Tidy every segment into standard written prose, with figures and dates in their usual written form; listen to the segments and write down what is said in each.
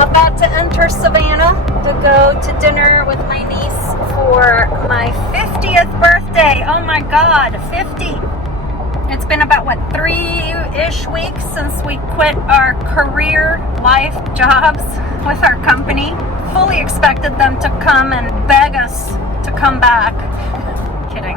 About to enter Savannah to go to dinner with my niece for my 50th birthday. Oh my God, 50. It's been about, 3-ish weeks since we quit our career life jobs with our company. Fully expected them to come and beg us to come back. Kidding.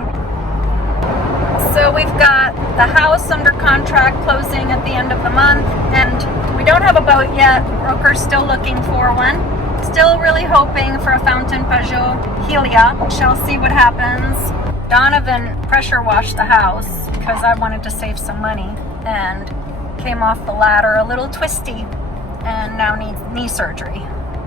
So we've got the house under contract closing at the end of the month, and we don't have a boat yet. Broker's still looking for one. Still really hoping for a Fountain Pajot Helia. Shall see what happens. Donovan pressure washed the house because I wanted to save some money and came off the ladder a little twisty and now needs knee surgery.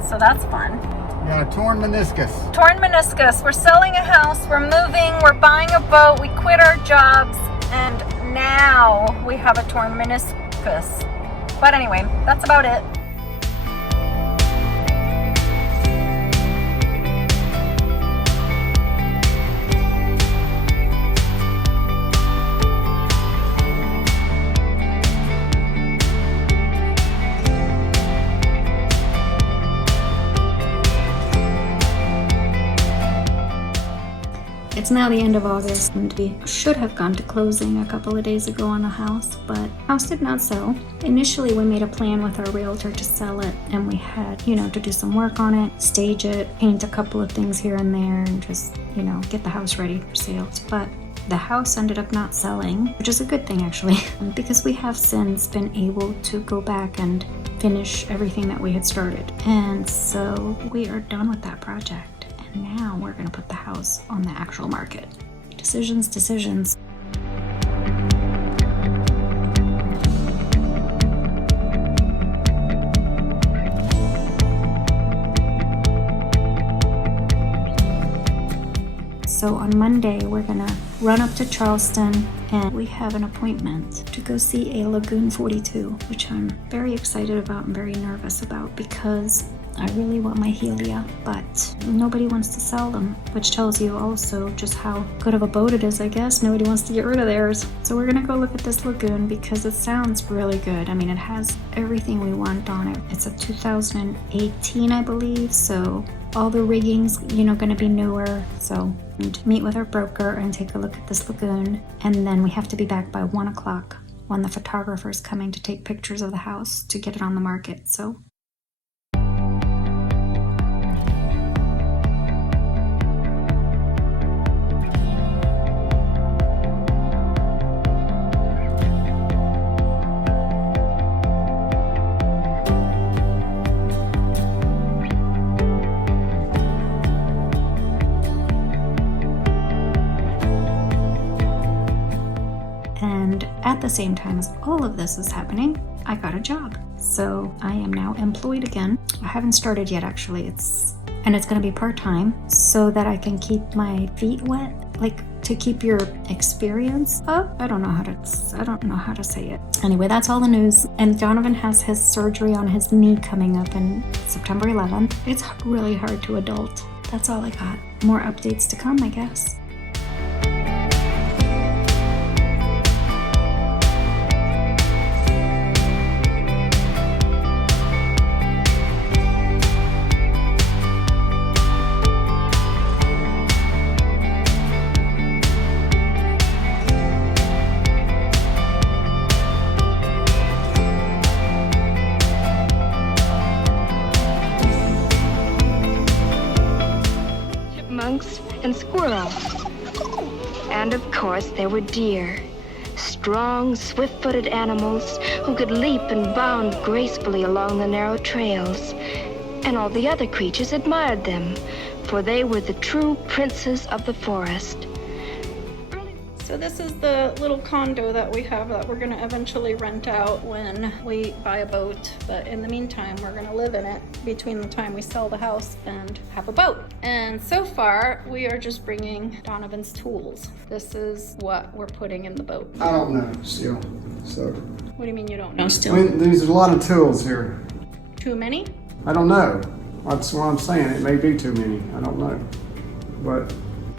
So that's fun. Yeah, torn meniscus. Torn meniscus. We're selling a house, we're moving, we're buying a boat, we quit our jobs, and now we have a torn meniscus. But anyway, that's about it. It's now the end of August, and we should have gone to closing a couple of days ago on the house, but house did not sell. Initially, we made a plan with our realtor to sell it, and we had, to do some work on it, stage it, paint a couple of things here and there, and just, get the house ready for sales. But the house ended up not selling, which is a good thing actually, because we have since been able to go back and finish everything that we had started. And so we are done with that project. Now we're going to put the house on the actual market. Decisions. So on Monday, we're going to run up to Charleston, and we have an appointment to go see a Lagoon 42, which I'm very excited about and very nervous about because I really want my Helia, but nobody wants to sell them, which tells you also just how good of a boat it is, I guess. Nobody wants to get rid of theirs. So we're gonna go look at this Lagoon because it sounds really good. I mean, it has everything we want on it. It's a 2018, I believe, so all the rigging's, gonna be newer. So meet with our broker and take a look at this Lagoon, and then we have to be back by 1 o'clock when the photographer's coming to take pictures of the house to get it on the market. So at the same time as all of this is happening, I got a job. So I am now employed again. I haven't started yet actually. It's gonna be part-time so that I can keep my feet wet, to keep your experience up. I don't know how to say it. Anyway, that's all the news. And Donovan has his surgery on his knee coming up in September 11th. It's really hard to adult. That's all I got. More updates to come, I guess. Chipmunks and squirrels. And of course there were deer. Strong, swift-footed animals who could leap and bound gracefully along the narrow trails. And all the other creatures admired them, for they were the true princes of the forest. So this is the little condo that we have that we're going to eventually rent out when we buy a boat. But in the meantime, we're going to live in it between the time we sell the house and have a boat. And so far, we are just bringing Donovan's tools. This is what we're putting in the boat. I don't know still. So. What do you mean you don't know still? There's a lot of tools here. Too many? I don't know. That's what I'm saying. It may be too many. I don't know. But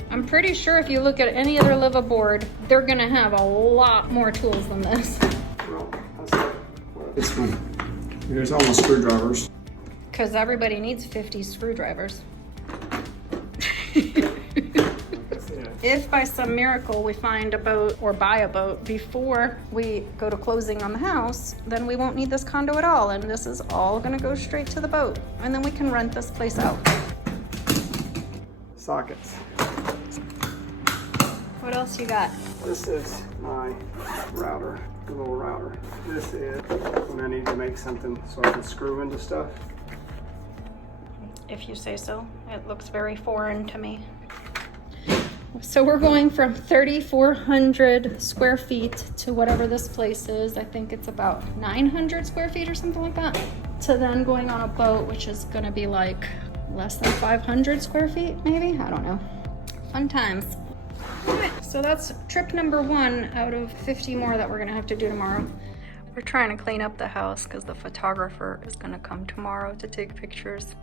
I'm pretty sure if you look at any other liveaboard, they're gonna have a lot more tools than this. Well, this one. There's all the screwdrivers. because everybody needs 50 screwdrivers. If by some miracle we find a boat or buy a boat before we go to closing on the house, then we won't need this condo at all, and this is all gonna go straight to the boat, and then we can rent this place out. Sockets. What else you got? This is my router, the little router. This is when I need to make something so I can screw into stuff. If you say so. It looks very foreign to me. So we're going from 3,400 square feet to whatever this place is. I think it's about 900 square feet or something like that. To then going on a boat, which is gonna be like less than 500 square feet, maybe? I don't know. Fun times. All right, so that's trip number 1 out of 50 more that we're gonna have to do tomorrow. We're trying to clean up the house because the photographer is gonna come tomorrow to take pictures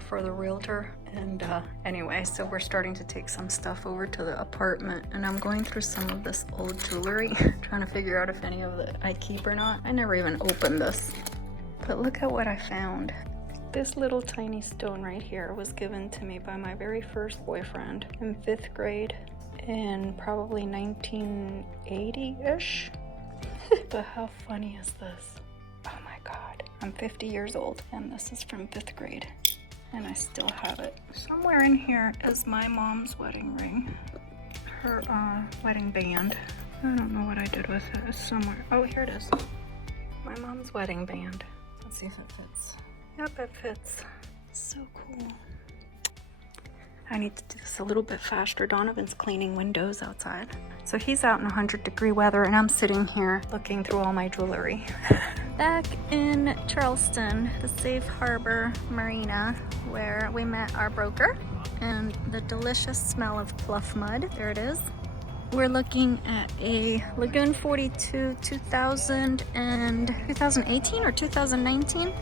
for the realtor. And anyway, so we're starting to take some stuff over to the apartment, and I'm going through some of this old jewelry, trying to figure out if any of it I keep or not. I never even opened this, but look at what I found. This little tiny stone right here was given to me by my very first boyfriend in 5th grade in probably 1980-ish. But how funny is this? Oh my God, I'm 50 years old and this is from 5th grade. And I still have it. Somewhere in here is my mom's wedding ring. Her wedding band. I don't know what I did with it. It's somewhere. Oh, here it is. My mom's wedding band. Let's see if it fits. Yep, it fits. So cool. I need to do this a little bit faster. Donovan's cleaning windows outside. So he's out in 100-degree weather and I'm sitting here looking through all my jewelry. Back in Charleston, the Safe Harbor Marina, where we met our broker, and the delicious smell of fluff mud. There it is. We're looking at a Lagoon 42 2018 or 2019.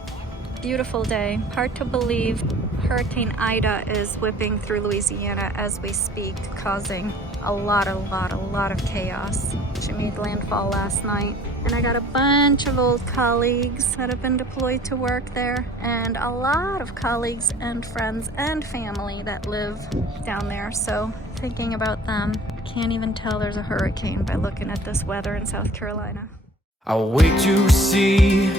Beautiful day. Hard to believe Hurricane Ida is whipping through Louisiana as we speak, causing a lot of chaos. She made landfall last night. And I got a bunch of old colleagues that have been deployed to work there, and a lot of colleagues and friends and family that live down there. So thinking about them, can't even tell there's a hurricane by looking at this weather in South Carolina. I'll wait to see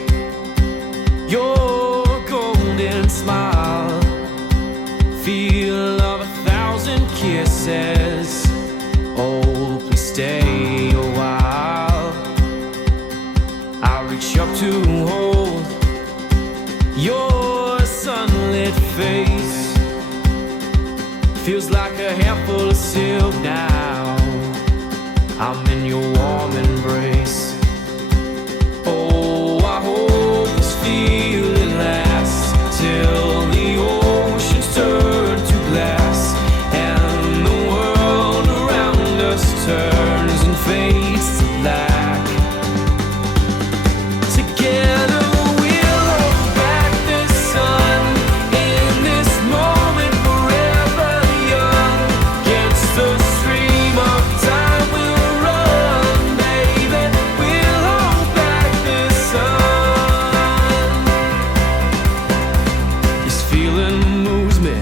your golden smile, feel of 1,000 kisses. Oh, please stay a while. I'll reach up to hold your sunlit face. Feels like a handful of silk now. I'm in your warm embrace. Oh, I hope this feeling lasts till the oceans turn to glass and the world around us turns and fades to black. Together we'll hold back the sun in this moment, forever young. Against the stream of time we'll run, baby. We'll hold back the sun. This feeling moves me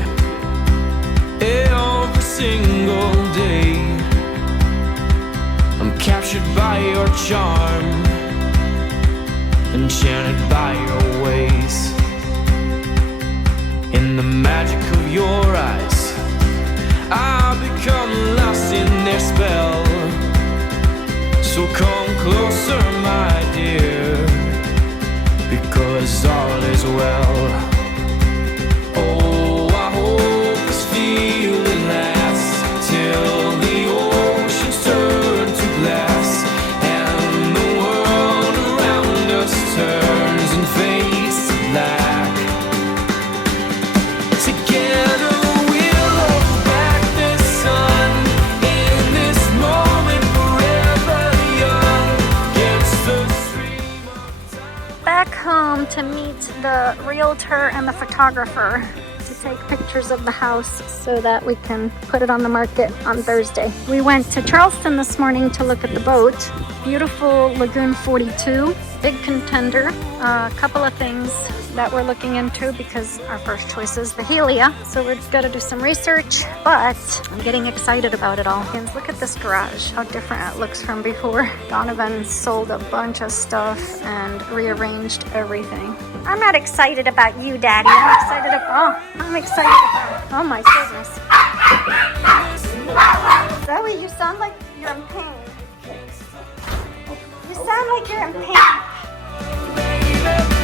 every single day. I'm captured by your charm, enchanted by your ways. In the magic of your eyes, I've become lost in their spell. So come closer, my dear, because all is well. Oh, I hope this feeling lasts till the oceans turn to glass and the world around us turns and fades to black. Together we'll hold back the sun in this moment, forever young. Against the stream of time. Back home to meet the realtor and the photographer to take pictures of the house so that we can put it on the market on Thursday. We went to Charleston this morning to look at the boat. Beautiful Lagoon 42, big contender. A couple of things that we're looking into because our first choice is the Helia. So we've got to do some research, but I'm getting excited about it all. And look at this garage, how different it looks from before. Donovan sold a bunch of stuff and rearranged everything. I'm not excited about you, Daddy. I'm excited about, oh my goodness. Zoe, you sound like you're in pain. You sound like you're in pain.